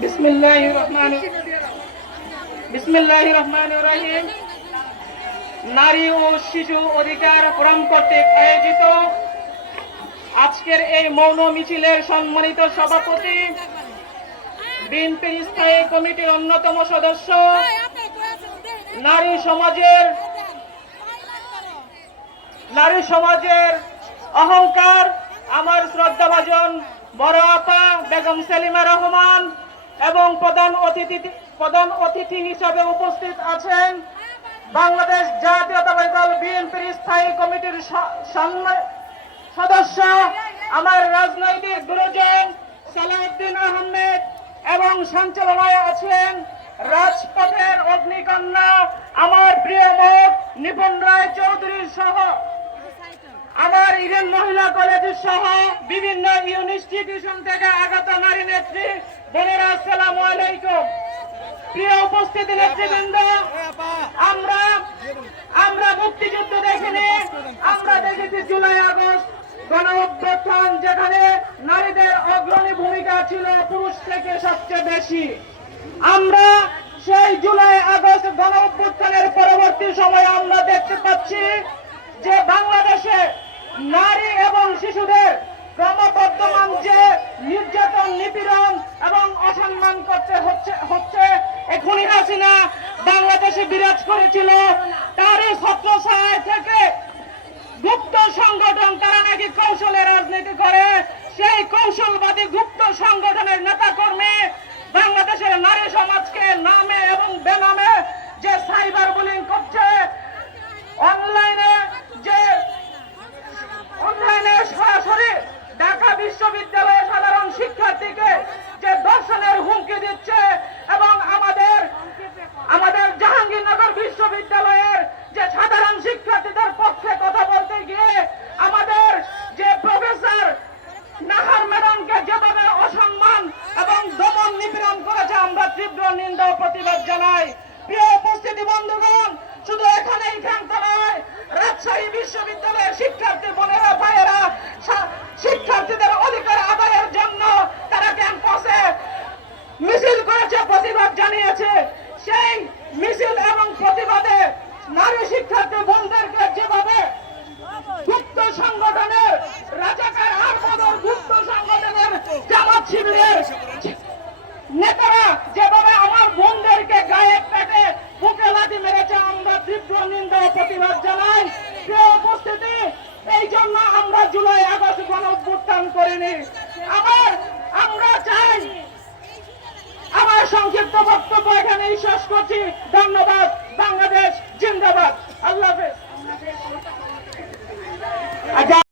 বিসমিল্লাহ রহমান বিসমিল্লাহ রহমান রহিম। নারী ও শিশু অধিকার ফোরাম কর্তৃক আয়োজিত আজকের এই মৌন মিছিলের সম্মানিত সভাপতি, বিএনপির স্থায়ী কমিটির অন্যতম সদস্য, নারী সমাজের নারী সমাজের অহংকার, আমার শ্রদ্ধাভাজন বড় আপা বেগম সেলিমা রহমান এবং প্রধান অতিথি প্রধান অতিথি হিসাবে উপস্থিত আছেন। বাংলাদেশ জাতীয়তাবাদী দল বিএনপির স্থায়ী কমিটির সদস্য আমার রাজনৈতিক গুরুজন সালাউদ্দিন আহমেদ এবং সঞ্চালনায় আছেন। রাজপথের অগ্নিকন্যা আমার প্রিয় মুখ নিপুণ রায় চৌধুরী সহ আমার ইডেন মহিলা কলেজ সহ বিভিন্ন ইনস্টিটিউশন থেকে আগত নারী নেত্রী, বোনেরা, আসসালামু আলাইকুম। প্রিয় উপস্থিতি নেতৃবৃন্দ, আমরা আমরা মুক্তিযুদ্ধ দেখিনি। আমরা দেখেছি জুলাই আগস্ট গণ অভ্যুত্থান যেখানে নারীদের অগ্রণী ভূমিকা ছিল পুরুষ থেকে সবচেয়ে বেশি। আমরা সেই জুলাই আগস্ট গণ পরবর্তী সময়ে আমরা দেখতে পাচ্ছি যে বাংলাদেশে নারী এবং শিশুদের ক্রমবর্ধমান যে নির্যাতন, নিপীড়ন এবং অসম্মান করতে হচ্ছে হচ্ছে, এখনই হাসিনা বাংলাদেশে বিরাজ করেছিল। তারই ছত্রছায় থেকে গুপ্ত সংগঠন তারা নাকি কৌশলে রাজনীতি করে, সেই কৌশলবাদী গুপ্ত সংগঠনের নেতা কর্মী বাংলাদেশের নারী সমাজকে যেভাবে অসম্মান এবং দমন নিপীড়ন করেছে আমরা তীব্র নিন্দা প্রতিবাদ জানাই। প্রিয় উপস্থিতি বন্ধুগণ শুধু এখানেই ক্ষান্ত নয় রাজশাহী বিশ্ববিদ্যালয়ের শিক্ষার্থী বোনেরা ভাইয়েরা সা- শিক্ষার্থীদের অধিকার আদায়ের জন্য তারা ক্যাম্পাসে মিছিল করেছে প্রতিবাদ জানিয়েছে সেই মিছিল এবং প্রতিবাদে নারী শিক্ষার্থী বোনদেরকে যেভাবে গুপ্ত সংগঠনের রাজাকার আর বদল গুপ্ত সংগঠনের জামাত শিবিরের নেতারা যেভাবে আমার বোনদেরকে গায়ে পেটে বুকে লাঠি মেরেছে, আমরা তীব্র নিন্দা ও প্রতিবাদ জানাই। উপস্থিতি, এই জন্য আমরা জুলাই আগস্ট গণ অভ্যুত্থান করিনি। আবার আমরা চাই, আমার সংক্ষিপ্ত বক্তব্য এখানেই শেষ করছি।